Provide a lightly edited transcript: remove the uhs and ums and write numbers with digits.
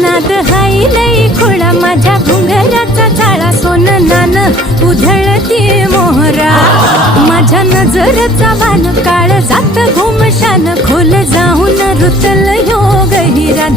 नाद हाई लई खोळा माझ्या घुंगराचा जाळा सोन नान उधळती मोहरा माझ्या नजरचा वान काळ जात घुमशान खोल जाऊन रुतल योग हिरा